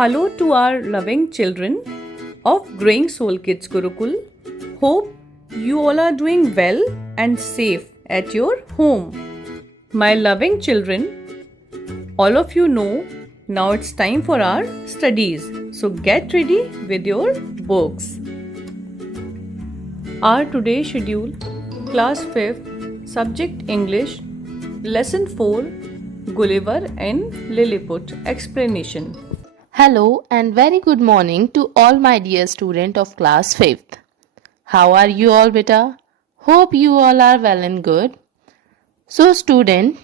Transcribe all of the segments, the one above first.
Hello to our loving children of Growing Soul Kids Gurukul. Hope you all are doing well and safe at your home. My loving children, all of you know now it's time for our studies. So get ready with your books. Our today's schedule, Class 5th, Subject English, Lesson 4, Gulliver and Lilliput Explanation. Hello and very good morning to all my dear student of class 5th. How are you all beta? Hope you all are well and good. So student,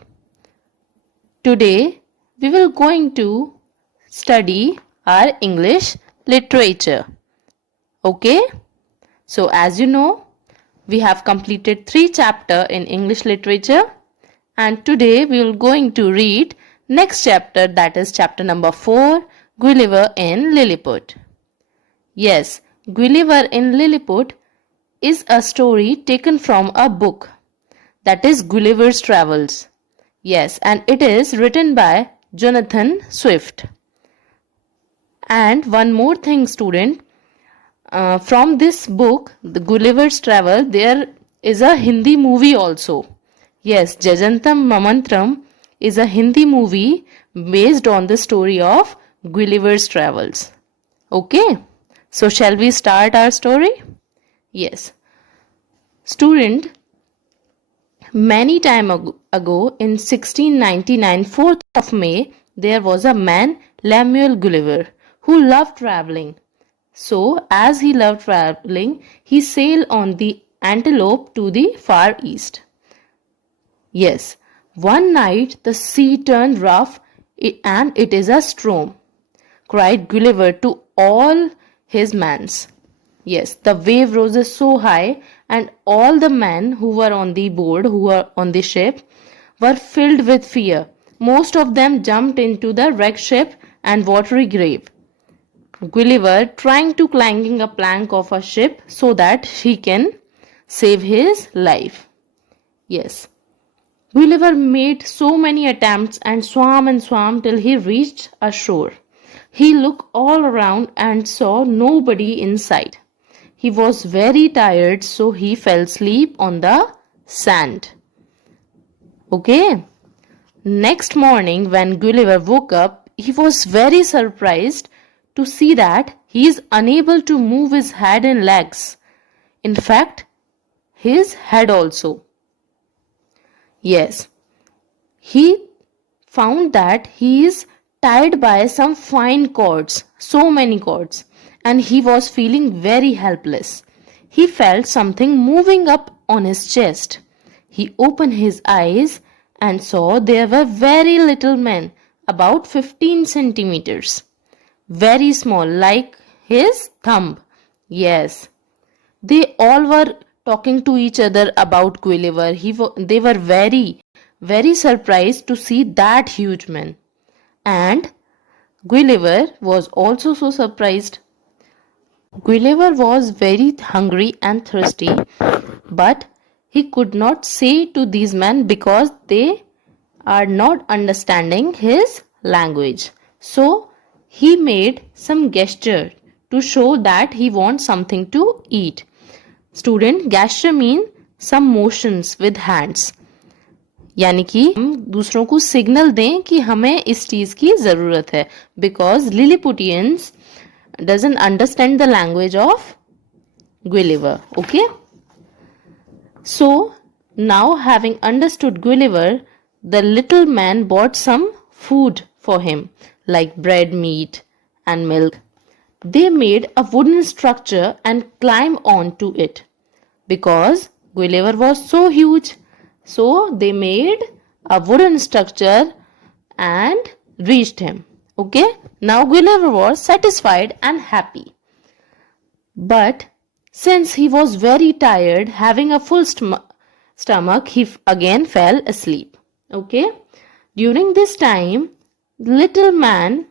today we will going to study our English literature. Okay? So as you know, we have completed 3 chapters in English literature and today we will going to read next chapter, that is chapter number 4, Gulliver in Lilliput. Yes, Gulliver in Lilliput is a story taken from a book, that is Gulliver's Travels. Yes, and it is written by Jonathan Swift. And one more thing student, from this book, the Gulliver's Travel, there is a Hindi movie also. Yes, Jajantam Mamantram is a Hindi movie based on the story of Gulliver's Travels. Okay, so shall we start our story? Yes. Student, many time ago in 1699, 4th of May, there was a man, Lemuel Gulliver, who loved traveling. So, as he loved traveling, he sailed on the Antelope to the far east. Yes, one night the sea turned rough and it is a storm, cried Gulliver to all his mans. Yes, the wave rose so high and all the men who were on the board, who were on the ship, were filled with fear. Most of them jumped into the wrecked ship and watery grave. Gulliver trying to climbing a plank of a ship so that he can save his life. Yes. Gulliver made so many attempts and swam till he reached a shore. He looked all around and saw nobody in sight. He was very tired, so he fell asleep on the sand. Okay. Next morning, when Gulliver woke up, he was very surprised to see that he is unable to move his head and legs. In fact, his head also. Yes, he found that he is tied by some fine cords, so many cords, and he was feeling very helpless. He felt something moving up on his chest. He opened his eyes and saw there were very little men, about 15 centimeters, very small, like his thumb. Yes, they all were talking to each other about Gulliver. They were very surprised to see that huge man. And Gulliver was also so surprised. Gulliver was very hungry and thirsty, but he could not say to these men because they are not understanding his language. So he made some gesture to show that he wants something to eat. Student, gesture mean some motions with hands. यानी कि हम दूसरों को signal दें कि हमें इस चीज की जरूरत है, because Lilliputians doesn't understand the language of Gulliver. Okay. So now, having understood Gulliver, the little man bought some food for him, like bread, meat, and milk. They made a wooden structure and climbed onto it. Because Gulliver was so huge, so they made a wooden structure and reached him. Okay, now Gulliver was satisfied and happy. But since he was very tired, having a full stomach, he again fell asleep. Okay, during this time, little man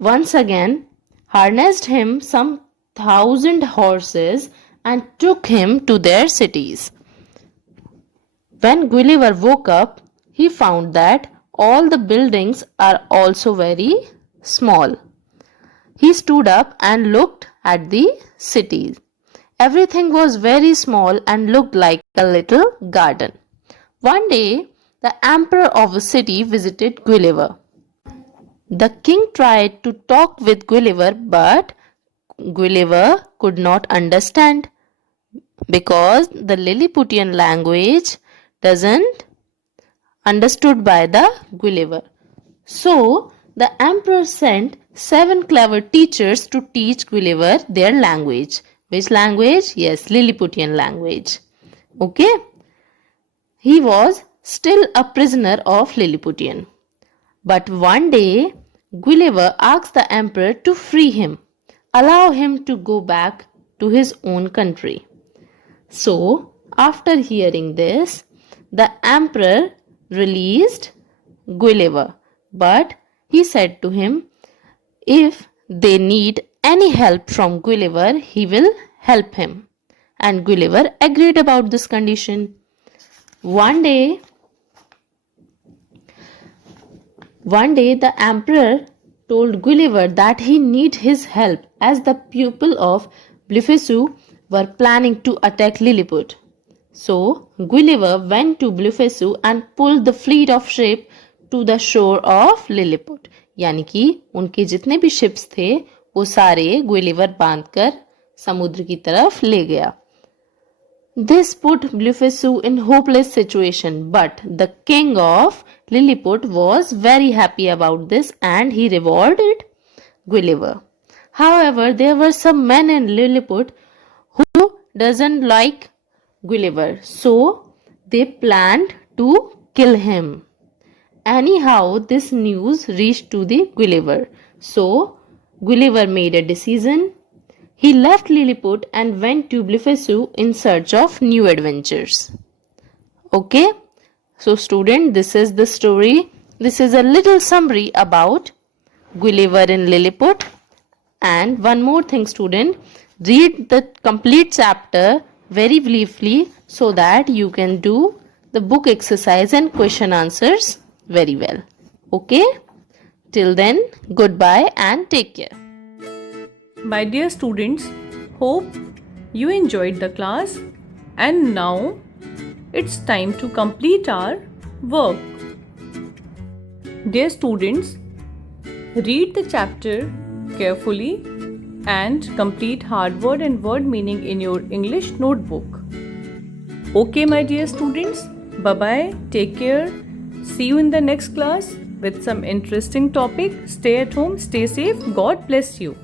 once again harnessed him some 1,000 horses and took him to their cities. When Gulliver woke up, he found that all the buildings are also very small. he stood up and looked at the city. Everything was very small and looked like a little garden. One day, the emperor of a city visited Gulliver. The king tried to talk with Gulliver, but Gulliver could not understand because the Lilliputian language doesn't understood by the Gulliver. So the emperor sent 7 clever teachers to teach Gulliver their language. Which language? Yes, Lilliputian language. Okay. He was still a prisoner of Lilliputian. But one day, Gulliver asked the emperor to free him, allow him to go back to his own country. So, after hearing this, the emperor released Gulliver, but he said to him, if they need any help from Gulliver, he will help him. And Gulliver agreed about this condition. One day the emperor told Gulliver that he need his help as the people of Blefuscu were planning to attack Lilliput. So Gulliver went to Blefuscu and pulled the fleet of ships to the shore of Lilliput. यानी कि उनके जितने भी ships थे वो सारे Gulliver बांधकर समुद्र की तरफ ले गया. This put Blefuscu in hopeless situation, but the king of Lilliput was very happy about this and he rewarded Gulliver. However, there were some men in Lilliput who doesn't like Gulliver, so they planned to kill him. Anyhow, this news reached to the Gulliver. So Gulliver made a decision. He left Lilliput and went to Blefuscu in search of new adventures. Okay, so student, this is the story. This is a little summary about Gulliver in Lilliput. And one more thing, student, read the complete chapter very briefly so that you can do the book exercise and question answers very well. Okay, till then, goodbye and take care. My dear students, hope you enjoyed the class, and now it's time to complete our work. Dear students, read the chapter carefully and complete hard word and word meaning in your English notebook. Okay, my dear students, bye-bye, take care, see you in the next class with some interesting topic. Stay at home, stay safe, God bless you.